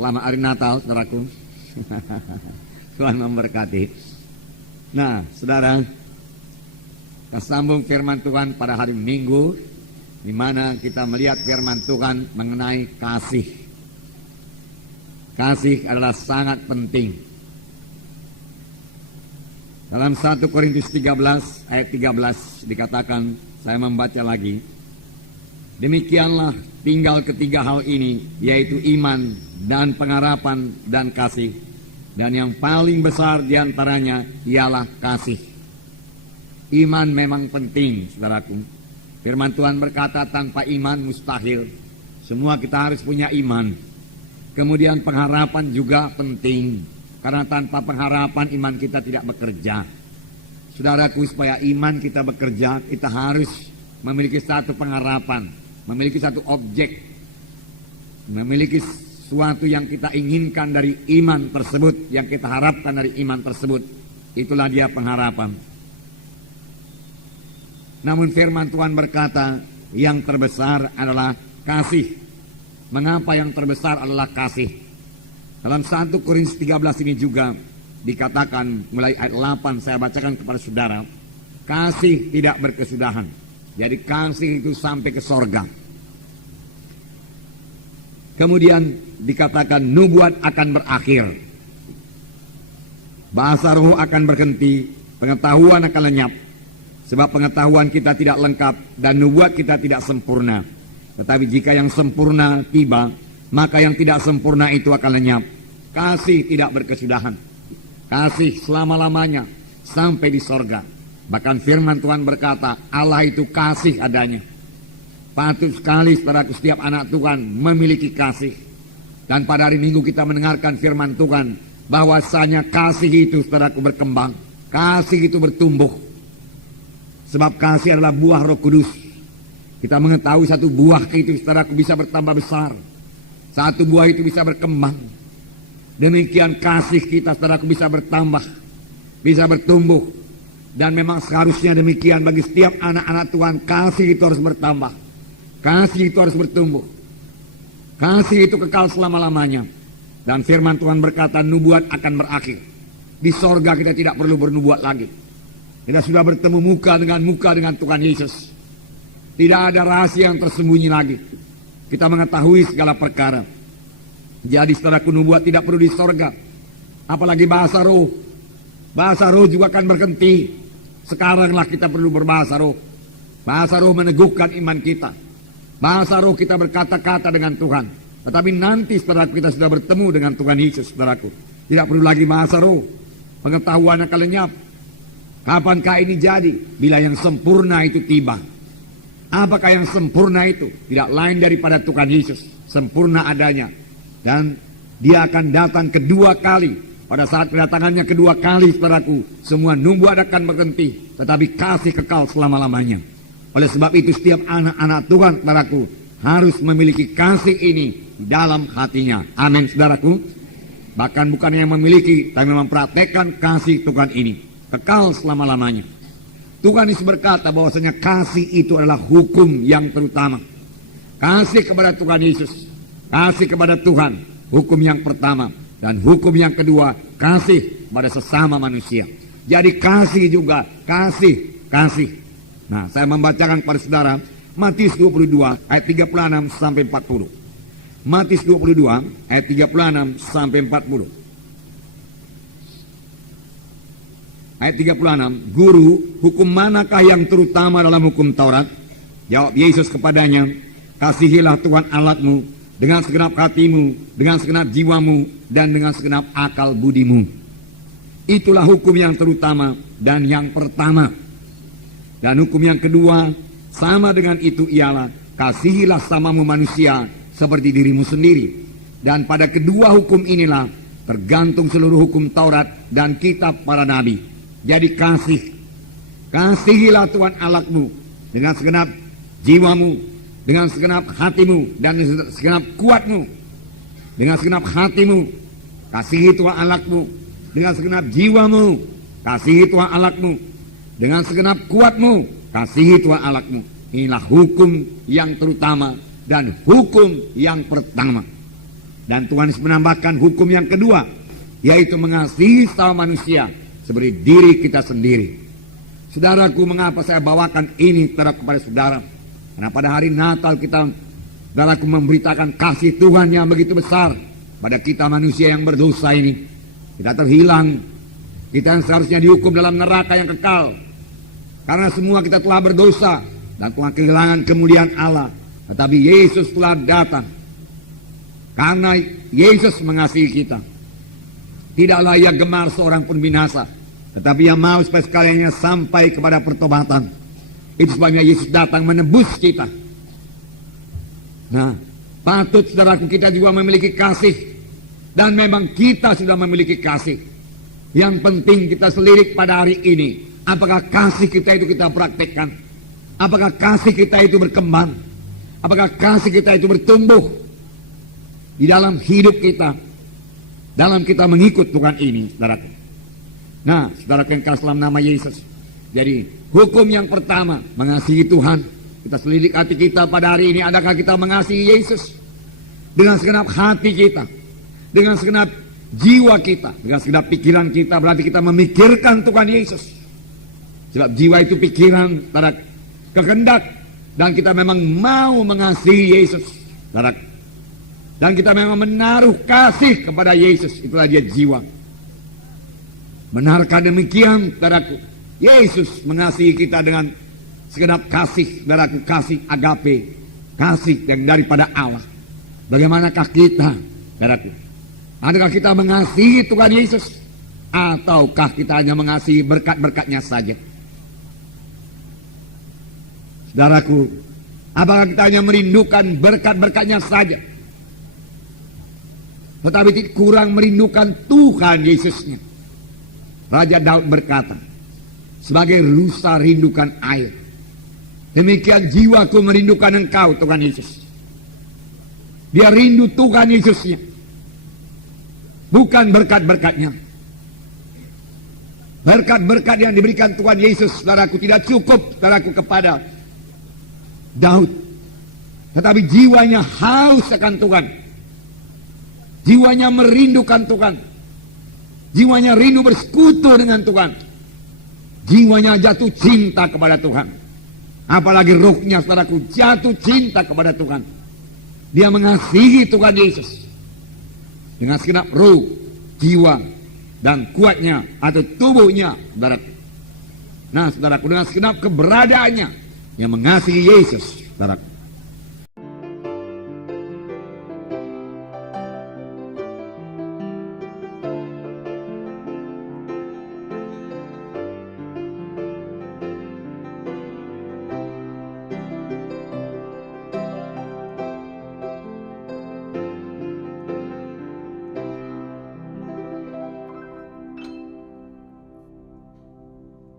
Selamat hari Natal, saudaraku. Tuhan memberkati. Nah, saudara, kita sambung firman Tuhan pada hari Minggu, di mana kita melihat firman Tuhan mengenai kasih. Kasih adalah sangat penting. Dalam 1 Korintus 13 ayat 13 dikatakan, saya membaca lagi. Demikianlah tinggal ketiga hal ini, yaitu iman dan pengharapan dan kasih. Dan yang paling besar diantaranya ialah kasih. Iman memang penting, saudaraku. Firman Tuhan berkata tanpa iman mustahil. Semua kita harus punya iman. Kemudian pengharapan juga penting. Karena tanpa pengharapan iman kita tidak bekerja. Saudaraku, supaya iman kita bekerja, kita harus memiliki satu pengharapan, memiliki satu objek, memiliki sesuatu yang kita inginkan dari iman tersebut, yang kita harapkan dari iman tersebut. Itulah dia pengharapan. Namun firman Tuhan berkata, yang terbesar adalah kasih. Mengapa yang terbesar adalah kasih? Dalam 1 Korintus 13 ini juga dikatakan mulai ayat 8, saya bacakan kepada saudara, kasih tidak berkesudahan. Jadi kasih itu sampai ke sorga. Kemudian dikatakan nubuat akan berakhir, bahasa roh akan berhenti, pengetahuan akan lenyap. Sebab pengetahuan kita tidak lengkap dan nubuat kita tidak sempurna. Tetapi jika yang sempurna tiba, maka yang tidak sempurna itu akan lenyap. Kasih tidak berkesudahan. Kasih selama-lamanya sampai di sorga. Bahkan firman Tuhan berkata, Allah itu kasih adanya. Patut sekali saudaraku setiap anak Tuhan memiliki kasih. Dan pada hari Minggu kita mendengarkan firman Tuhan, bahwasanya kasih itu saudaraku berkembang. Kasih itu bertumbuh. Sebab kasih adalah buah Roh Kudus. Kita mengetahui satu buah itu saudaraku bisa bertambah besar. Satu buah itu bisa berkembang. Demikian kasih kita saudaraku bisa bertambah, bisa bertumbuh. Dan memang seharusnya demikian bagi setiap anak-anak Tuhan. Kasih itu harus bertambah. Kasih itu harus bertumbuh. Kasih itu kekal selama-lamanya. Dan firman Tuhan berkata nubuat akan berakhir. Di sorga kita tidak perlu bernubuat lagi. Kita sudah bertemu muka dengan Tuhan Yesus. Tidak ada rahasia yang tersembunyi lagi. Kita mengetahui segala perkara. Jadi saudaraku, nubuat tidak perlu di sorga. Apalagi bahasa roh. Bahasa roh juga akan berhenti. Sekaranglah kita perlu berbahasa roh. Bahasa roh meneguhkan iman kita. Bahasa roh kita berkata-kata dengan Tuhan. Tetapi nanti saudaraku kita sudah bertemu dengan Tuhan Yesus, saudaraku. Tidak perlu lagi bahasa roh. Pengetahuan akan lenyap. Kapankah ini jadi? Bila yang sempurna itu tiba. Apakah yang sempurna itu? Tidak lain daripada Tuhan Yesus. Sempurna adanya. Dan dia akan datang kedua kali. Pada saat kedatangannya kedua kali, saudaraku, semua nubuat akan berhenti. Tetapi kasih kekal selama-lamanya. Oleh sebab itu setiap anak-anak Tuhan, saudaraku, harus memiliki kasih ini dalam hatinya. Amin, saudaraku. Bahkan bukan yang memiliki, tapi mempraktekkan kasih Tuhan ini. Kekal selama-lamanya. Tuhan Yesus berkata bahwasanya kasih itu adalah hukum yang terutama. Kasih kepada Tuhan Yesus, kasih kepada Tuhan, hukum yang pertama. Dan hukum yang kedua, kasih pada sesama manusia. Jadi kasih juga, kasih. Nah, saya membacakan kepada saudara Matius 22 ayat 36 sampai 40. Matius 22 ayat 36 sampai 40. Ayat 36, Guru, hukum manakah yang terutama dalam hukum Taurat? Jawab Yesus kepadanya, kasihilah Tuhan Allahmu dengan segenap hatimu, dengan segenap jiwamu, dan dengan segenap akal budimu. Itulah hukum yang terutama dan yang pertama. Dan hukum yang kedua, sama dengan itu ialah, kasihilah samamu manusia seperti dirimu sendiri. Dan pada kedua hukum inilah tergantung seluruh hukum Taurat dan kitab para nabi. Jadi kasihilah Tuhan Allahmu dengan segenap jiwamu, dengan segenap hatimu, dan dengan segenap kuatmu. Dengan segenap hatimu, kasihi Tuhan Allahmu. Dengan segenap jiwamu, kasihi Tuhan Allahmu. Dengan segenap kuatmu, kasihi Tuhan Allahmu. Inilah hukum yang terutama dan hukum yang pertama. Dan Tuhan Yesus menambahkan hukum yang kedua, yaitu mengasihi sama manusia seperti diri kita sendiri. Saudaraku, mengapa saya bawakan ini kepada saudara? Karena pada hari Natal kita, saudaraku, memberitakan kasih Tuhan yang begitu besar pada kita manusia yang berdosa ini. Kita terhilang, kita yang seharusnya dihukum dalam neraka yang kekal. Karena semua kita telah berdosa dan telah kehilangan kemuliaan Allah. Tetapi Yesus telah datang. Karena Yesus mengasihi kita. Tidaklah ia gemar seorang pun binasa, tetapi ia mau supaya sekaliannya sampai kepada pertobatan. Itu sebabnya Yesus datang menebus kita. Nah, patut saudaraku kita juga memiliki kasih. Dan memang kita sudah memiliki kasih. Yang penting kita selirik pada hari ini. Apakah kasih kita itu kita praktekkan? Apakah kasih kita itu berkembang? Apakah kasih kita itu bertumbuh di dalam hidup kita, dalam kita mengikut Tuhan ini, saudaraku. Nah, saudaraku yang kasih dalam nama Yesus. Jadi, hukum yang pertama, mengasihi Tuhan. Kita selidik hati kita pada hari ini, adakah kita mengasihi Yesus? Dengan segenap hati kita, dengan segenap jiwa kita, dengan segenap pikiran kita, berarti kita memikirkan Tuhan Yesus. Sebab jiwa itu pikiran, saudara, kehendak, dan kita memang mau mengasihi Yesus, saudara. Dan kita memang menaruh kasih kepada Yesus, itulah dia jiwa. Benarkah demikian, saudaraku? Yesus mengasihi kita dengan segenap kasih, saudaraku, kasih agape, kasih yang daripada Allah. Bagaimanakah kita, saudaraku? Adakah kita mengasihi Tuhan Yesus? Ataukah kita hanya mengasihi berkat-berkatnya saja? Saudaraku, apakah kita hanya merindukan berkat-berkatnya saja, tetapi kurang merindukan Tuhan Yesusnya? Raja Daud berkata, sebagai rusa rindukan air, demikian jiwaku merindukan Engkau, Tuhan Yesus. Dia rindu Tuhan Yesusnya, bukan berkat-berkatnya. Berkat-berkat yang diberikan Tuhan Yesus, saudaraku, tidak cukup, saudaraku, kepada Daud. Tetapi jiwanya haus akan Tuhan. Jiwanya merindukan Tuhan. Jiwanya rindu bersekutu dengan Tuhan. Jiwanya jatuh cinta kepada Tuhan. Apalagi ruhnya, saudaraku, jatuh cinta kepada Tuhan. Dia mengasihi Tuhan Yesus dengan segenap ruh, jiwa, dan kuatnya atau tubuhnya, saudaraku. Nah, saudaraku, dengan segenap keberadaannya yang mengasihi Yesus, saudaraku.